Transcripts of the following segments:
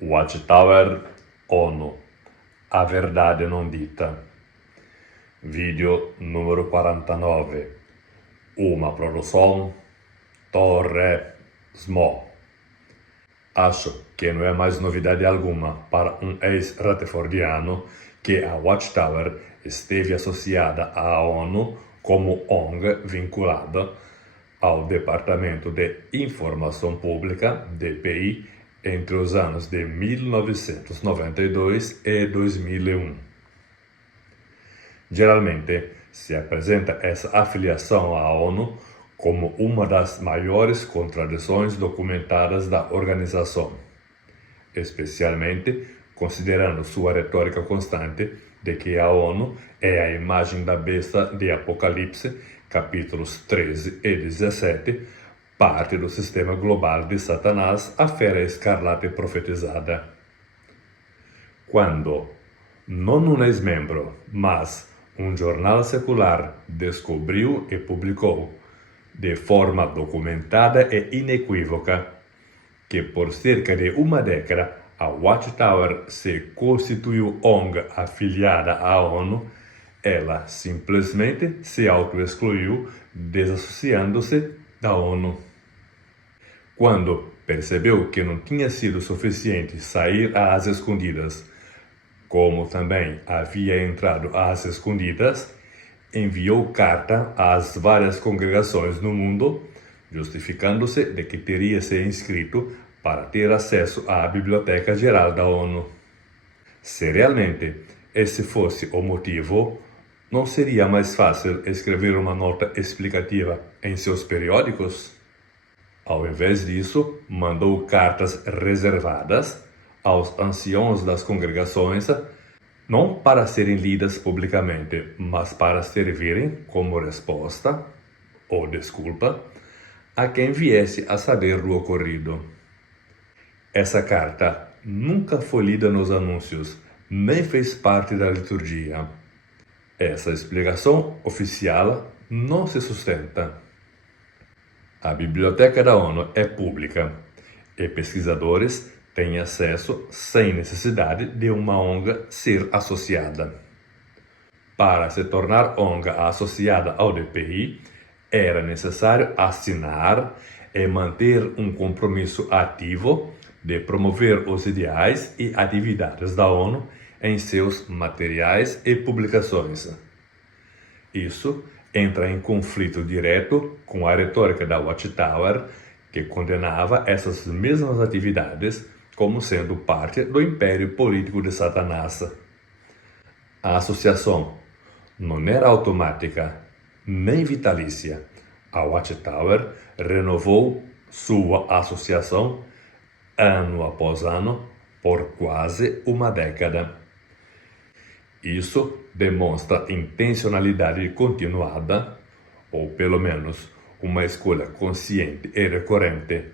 Watchtower ONU, a verdade não dita. Vídeo número 49. Uma produção Torre Smo. Acho que não é mais novidade alguma para um ex-rutherfordiano que a Watchtower esteve associada à ONU como ONG vinculada ao Departamento de Informação Pública, DPI, entre os anos de 1992 e 2001. Geralmente, se apresenta essa afiliação à ONU como uma das maiores contradições documentadas da organização, especialmente considerando sua retórica constante de que a ONU é a imagem da besta de Apocalipse, capítulos 13 e 17, parte do sistema global de Satanás, a fera escarlate profetizada. Quando, não um ex-membro, mas um jornal secular descobriu e publicou, de forma documentada e inequívoca, que por cerca de uma década a Watchtower se constituiu ONG afiliada à ONU, ela simplesmente se auto-excluiu, desassociando-se da ONU. Quando percebeu que não tinha sido suficiente sair às escondidas, como também havia entrado às escondidas, enviou carta às várias congregações no mundo, justificando-se de que teria se inscrito para ter acesso à Biblioteca Geral da ONU. Se realmente esse fosse o motivo, não seria mais fácil escrever uma nota explicativa em seus periódicos? Ao invés disso, mandou cartas reservadas aos anciãos das congregações, não para serem lidas publicamente, mas para servirem como resposta, ou desculpa, a quem viesse a saber do ocorrido. Essa carta nunca foi lida nos anúncios, nem fez parte da liturgia. Essa explicação oficial não se sustenta. A Biblioteca da ONU é pública e pesquisadores têm acesso sem necessidade de uma ONG ser associada. Para se tornar ONG associada ao DPI, era necessário assinar e manter um compromisso ativo de promover os ideais e atividades da ONU em seus materiais e publicações. Isso entra em conflito direto com a retórica da Watchtower, que condenava essas mesmas atividades como sendo parte do império político de Satanás. A associação não era automática, nem vitalícia. A Watchtower renovou sua associação ano após ano por quase uma década. Isso demonstra intencionalidade continuada, ou pelo menos uma escolha consciente e recorrente,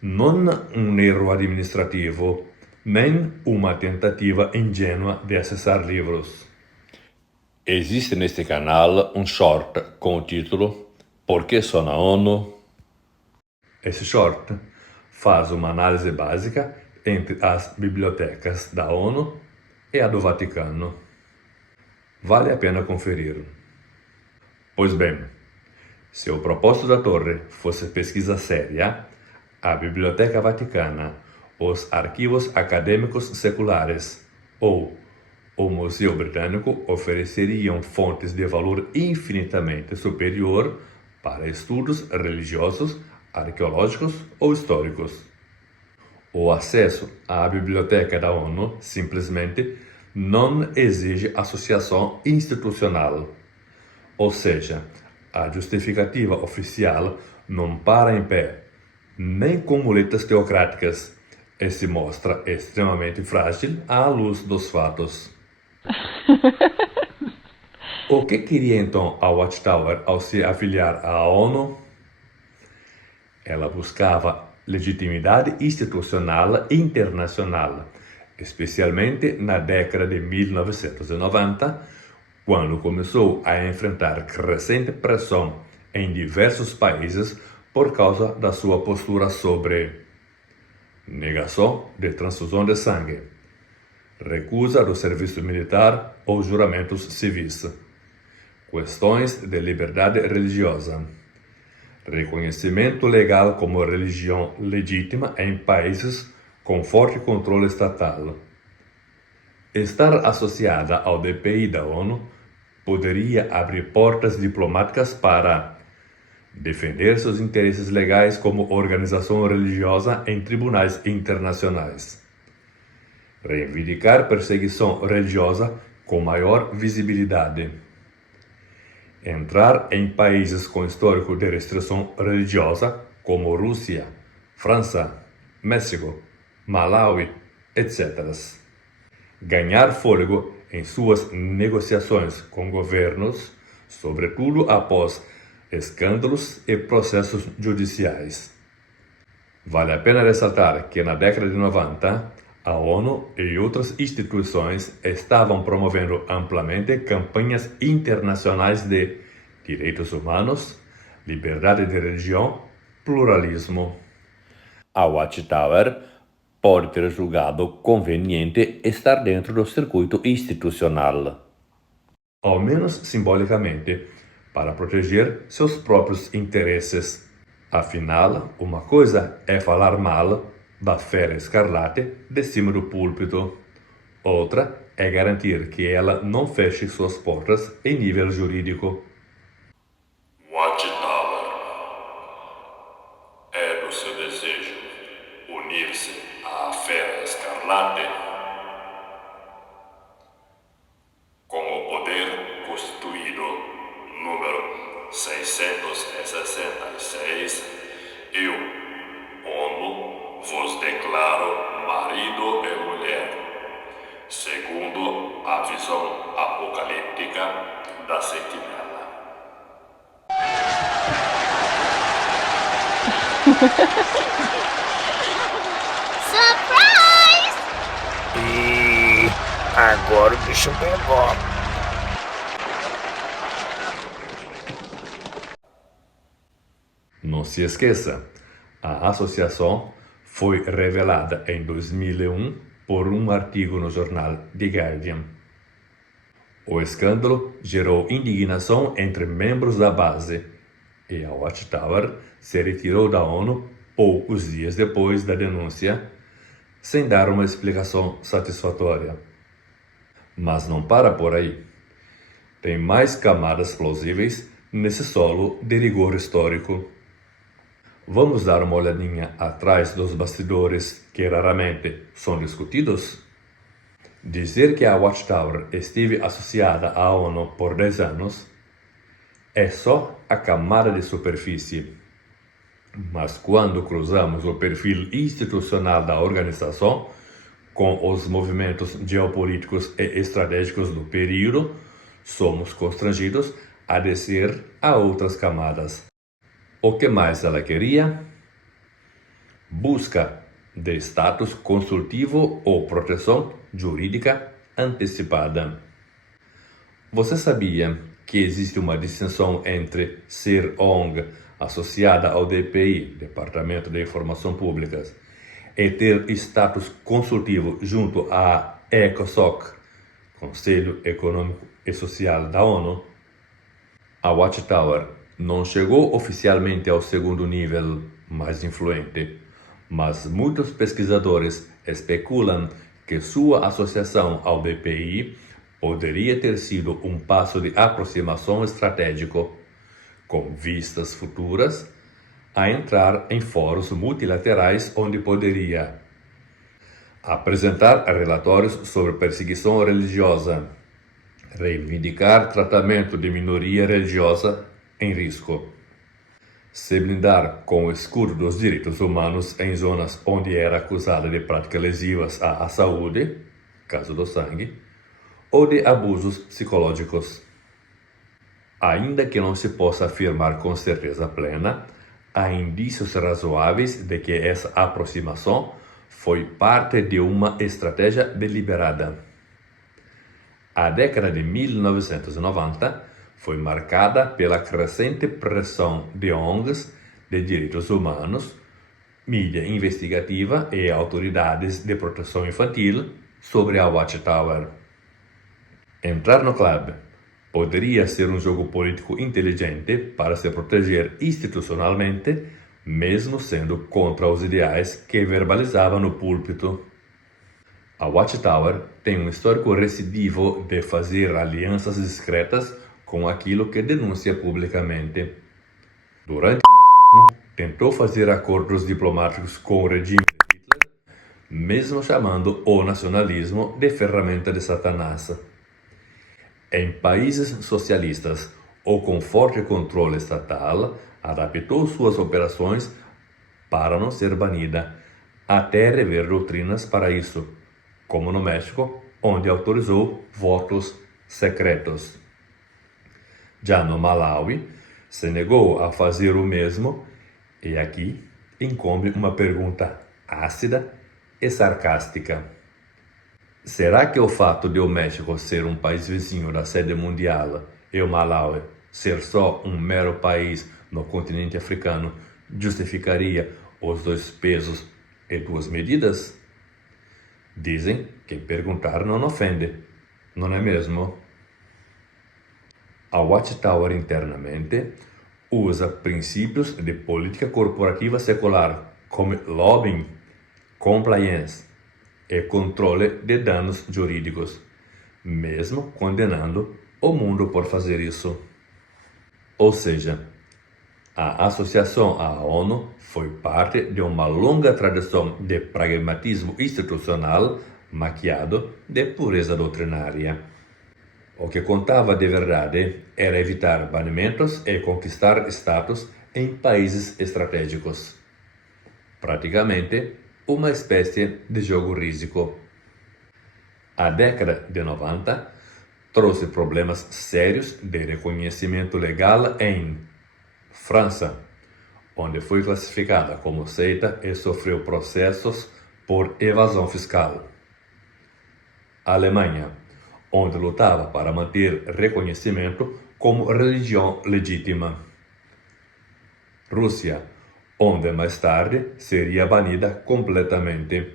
não um erro administrativo, nem uma tentativa ingênua de acessar livros. Existe neste canal um short com o título Por que só na ONU? Esse short faz uma análise básica entre as bibliotecas da ONU e a do Vaticano. Vale a pena conferir. Pois bem, se o propósito da torre fosse pesquisa séria, a Biblioteca Vaticana, os arquivos acadêmicos seculares ou o Museu Britânico ofereceriam fontes de valor infinitamente superior para estudos religiosos, arqueológicos ou históricos. O acesso à Biblioteca da ONU simplesmente não exige associação institucional, ou seja, a justificativa oficial não para em pé, nem com muletas teocráticas, e se mostra extremamente frágil à luz dos fatos. O que queria então a Watchtower ao se afiliar à ONU? Ela buscava legitimidade institucional internacional, especialmente na década de 1990, quando começou a enfrentar crescente pressão em diversos países por causa da sua postura sobre negação de transfusão de sangue, recusa do serviço militar ou juramentos civis, questões de liberdade religiosa, reconhecimento legal como religião legítima em países com forte controle estatal. Estar associada ao DPI da ONU poderia abrir portas diplomáticas para defender seus interesses legais como organização religiosa em tribunais internacionais, reivindicar perseguição religiosa com maior visibilidade, entrar em países com histórico de restrição religiosa como Rússia, França, México, Malawi, etc. Ganhar fôlego em suas negociações com governos, sobretudo após escândalos e processos judiciais. Vale a pena ressaltar que na década de 90, a ONU e outras instituições estavam promovendo amplamente campanhas internacionais de direitos humanos, liberdade de religião, pluralismo. A Watchtower pode ter julgado conveniente estar dentro do circuito institucional, ao menos simbolicamente, para proteger seus próprios interesses. Afinal, uma coisa é falar mal da Fera Escarlate de cima do púlpito. Outra é garantir que ela não feche suas portas em nível jurídico. Watchtower. É do seu desejo unir-se à Fera Escarlate? Com o poder constituído número 666, eu, ONU, vos declaro marido e mulher, segundo a visão apocalíptica da Sentinela. Surprise! E agora o bicho pegou. Não se esqueça, a associação foi revelada em 2001 por um artigo no jornal The Guardian. O escândalo gerou indignação entre membros da base e a Watchtower se retirou da ONU poucos dias depois da denúncia, sem dar uma explicação satisfatória. Mas não para por aí. Tem mais camadas plausíveis nesse solo de rigor histórico. Vamos dar uma olhadinha atrás dos bastidores que raramente são discutidos? Dizer que a Watchtower esteve associada à ONU por 10 anos é só a camada de superfície. Mas quando cruzamos o perfil institucional da organização com os movimentos geopolíticos e estratégicos do período, somos constrangidos a descer a outras camadas. O que mais ela queria? Busca de status consultivo ou proteção jurídica antecipada. Você sabia que existe uma distinção entre ser ONG associada ao DPI, Departamento de Informação Públicas, e ter status consultivo junto à ECOSOC, Conselho Econômico e Social da ONU? A Watchtower não chegou oficialmente ao segundo nível mais influente, mas muitos pesquisadores especulam que sua associação ao DPI poderia ter sido um passo de aproximação estratégico, com vistas futuras a entrar em fóruns multilaterais onde poderia apresentar relatórios sobre perseguição religiosa, reivindicar tratamento de minoria religiosa em risco, se blindar com o escudo dos direitos humanos em zonas onde era acusada de práticas lesivas à saúde, caso do sangue, ou de abusos psicológicos. Ainda que não se possa afirmar com certeza plena, há indícios razoáveis de que essa aproximação foi parte de uma estratégia deliberada. A década de 1990 foi marcada pela crescente pressão de ONGs de direitos humanos, mídia investigativa e autoridades de proteção infantil sobre a Watchtower. Entrar no clube poderia ser um jogo político inteligente para se proteger institucionalmente, mesmo sendo contra os ideais que verbalizava no púlpito. A Watchtower tem um histórico recidivo de fazer alianças discretas com aquilo que denuncia publicamente. Durante o nazismo, tentou fazer acordos diplomáticos com o regime de Hitler, mesmo chamando o nacionalismo de ferramenta de Satanás. Em países socialistas ou com forte controle estatal, adaptou suas operações para não ser banida, até rever doutrinas para isso, como no México, onde autorizou votos secretos. Já no Malawi, se negou a fazer o mesmo, e aqui incumbe uma pergunta ácida e sarcástica. Será que o fato de o México ser um país vizinho da sede mundial e o Malawi ser só um mero país no continente africano justificaria os dois pesos e duas medidas? Dizem que perguntar não ofende, não é mesmo? A Watchtower internamente usa princípios de política corporativa secular, como lobbying, compliance e controle de danos jurídicos, mesmo condenando o mundo por fazer isso. Ou seja, a associação à ONU foi parte de uma longa tradição de pragmatismo institucional maquiado de pureza doutrinária. O que contava de verdade era evitar banimentos e conquistar status em países estratégicos. Praticamente uma espécie de jogo rísico. A década de 90 trouxe problemas sérios de reconhecimento legal em França, onde foi classificada como seita e sofreu processos por evasão fiscal. Alemanha, onde lutava para manter reconhecimento como religião legítima. Rússia, onde mais tarde seria banida completamente.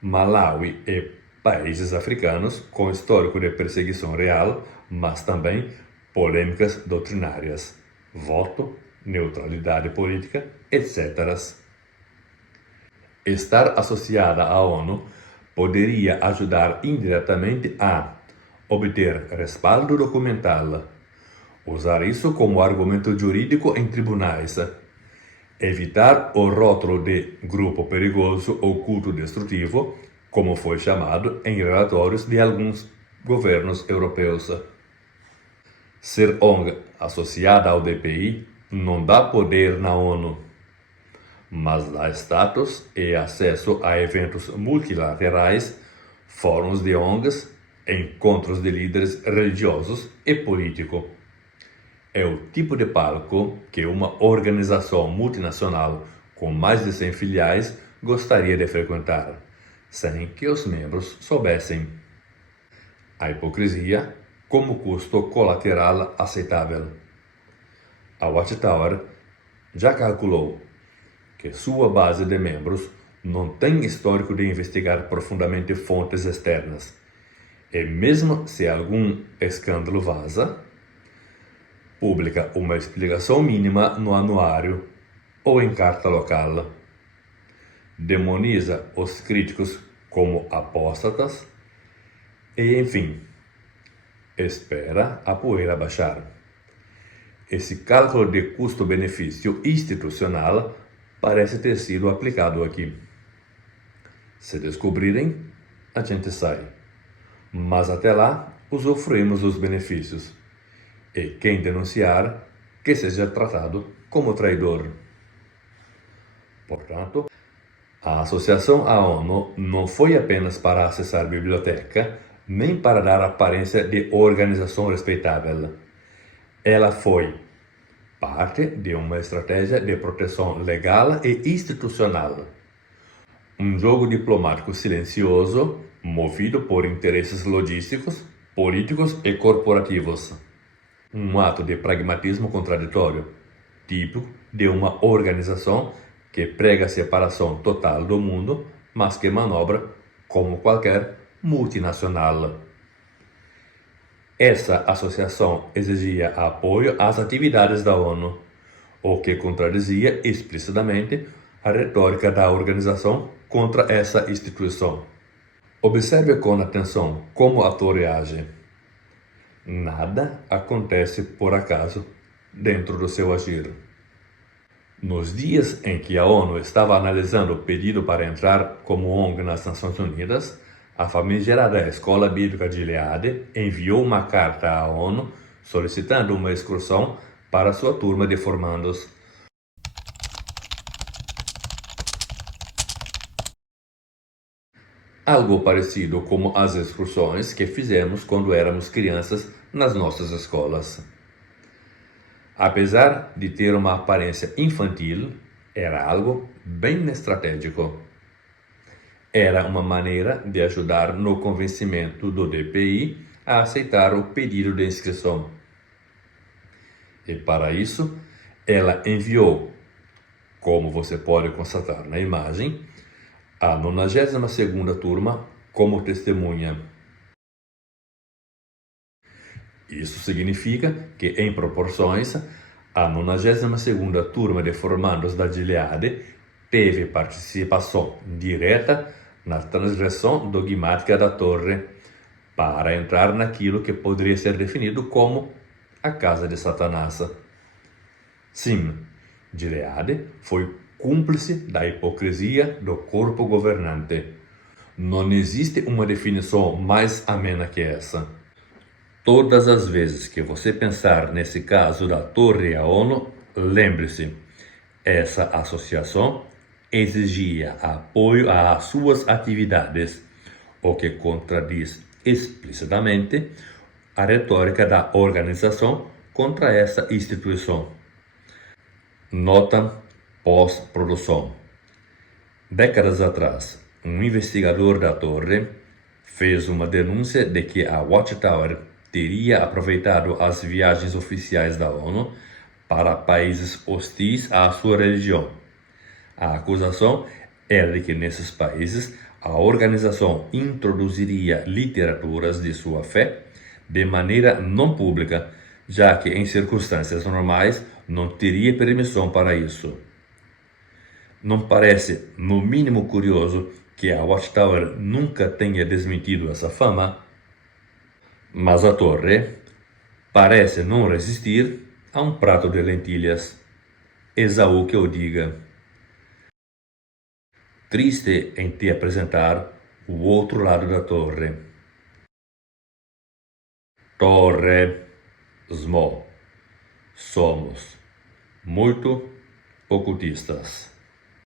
Malawi e países africanos com histórico de perseguição real, mas também polêmicas doutrinárias, voto, neutralidade política, etc. Estar associada à ONU poderia ajudar indiretamente a obter respaldo documental, usar isso como argumento jurídico em tribunais, evitar o rótulo de grupo perigoso ou culto destrutivo, como foi chamado em relatórios de alguns governos europeus. Ser ONG associada ao DPI não dá poder na ONU, mas dá status e acesso a eventos multilaterais, fóruns de ONGs, encontros de líderes religiosos e políticos. É o tipo de palco que uma organização multinacional com mais de 100 filiais gostaria de frequentar, sem que os membros soubessem. A hipocrisia como custo colateral aceitável. A Watchtower já calculou que sua base de membros não tem histórico de investigar profundamente fontes externas, e mesmo se algum escândalo vaza, publica uma explicação mínima no anuário ou em carta local. Demoniza os críticos como apóstatas e, enfim, espera a poeira baixar. Esse cálculo de custo-benefício institucional parece ter sido aplicado aqui. Se descobrirem, a gente sai. Mas até lá, usufruímos dos benefícios. E quem denunciar, que seja tratado como traidor. Portanto, a associação à ONU não foi apenas para acessar biblioteca, nem para dar aparência de organização respeitável. Ela foi parte de uma estratégia de proteção legal e institucional. Um jogo diplomático silencioso, movido por interesses logísticos, políticos e corporativos. Um ato de pragmatismo contraditório, típico de uma organização que prega a separação total do mundo, mas que manobra como qualquer multinacional. Essa associação exigia apoio às atividades da ONU, o que contradizia explicitamente a retórica da organização contra essa instituição. Observe com atenção como a Torre age. Nada acontece por acaso dentro do seu agir. Nos dias em que a ONU estava analisando o pedido para entrar como ONG nas Nações Unidas, a famigerada Escola Bíblica de Gileade enviou uma carta à ONU solicitando uma excursão para sua turma de formandos. Algo parecido como as excursões que fizemos quando éramos crianças nas nossas escolas. Apesar de ter uma aparência infantil, era algo bem estratégico. Era uma maneira de ajudar no convencimento do DPI a aceitar o pedido de inscrição. E para isso, ela enviou, como você pode constatar na imagem, a 92ª turma como testemunha. Isso significa que, em proporções, a 92ª turma de formandos da Gileade teve participação direta na transgressão dogmática da Torre, para entrar naquilo que poderia ser definido como a casa de Satanás. Sim, Gileade foi cúmplice da hipocrisia do corpo governante. Não existe uma definição mais amena que essa. Todas as vezes que você pensar nesse caso da Torre e a ONU, lembre-se, essa associação exigia apoio às suas atividades, o que contradiz explicitamente a retórica da organização contra essa instituição. Nota pós-produção. Décadas atrás, um investigador da Torre fez uma denúncia de que a Watchtower teria aproveitado as viagens oficiais da ONU para países hostis à sua religião. A acusação era de que nesses países a organização introduziria literaturas de sua fé de maneira não pública, já que em circunstâncias normais não teria permissão para isso. Não parece, no mínimo, curioso que a Watchtower nunca tenha desmentido essa fama? Mas a Torre parece não resistir a um prato de lentilhas. Esaú que eu diga. Triste em te apresentar o outro lado da torre. Torre, Smo. Somos muito ocultistas.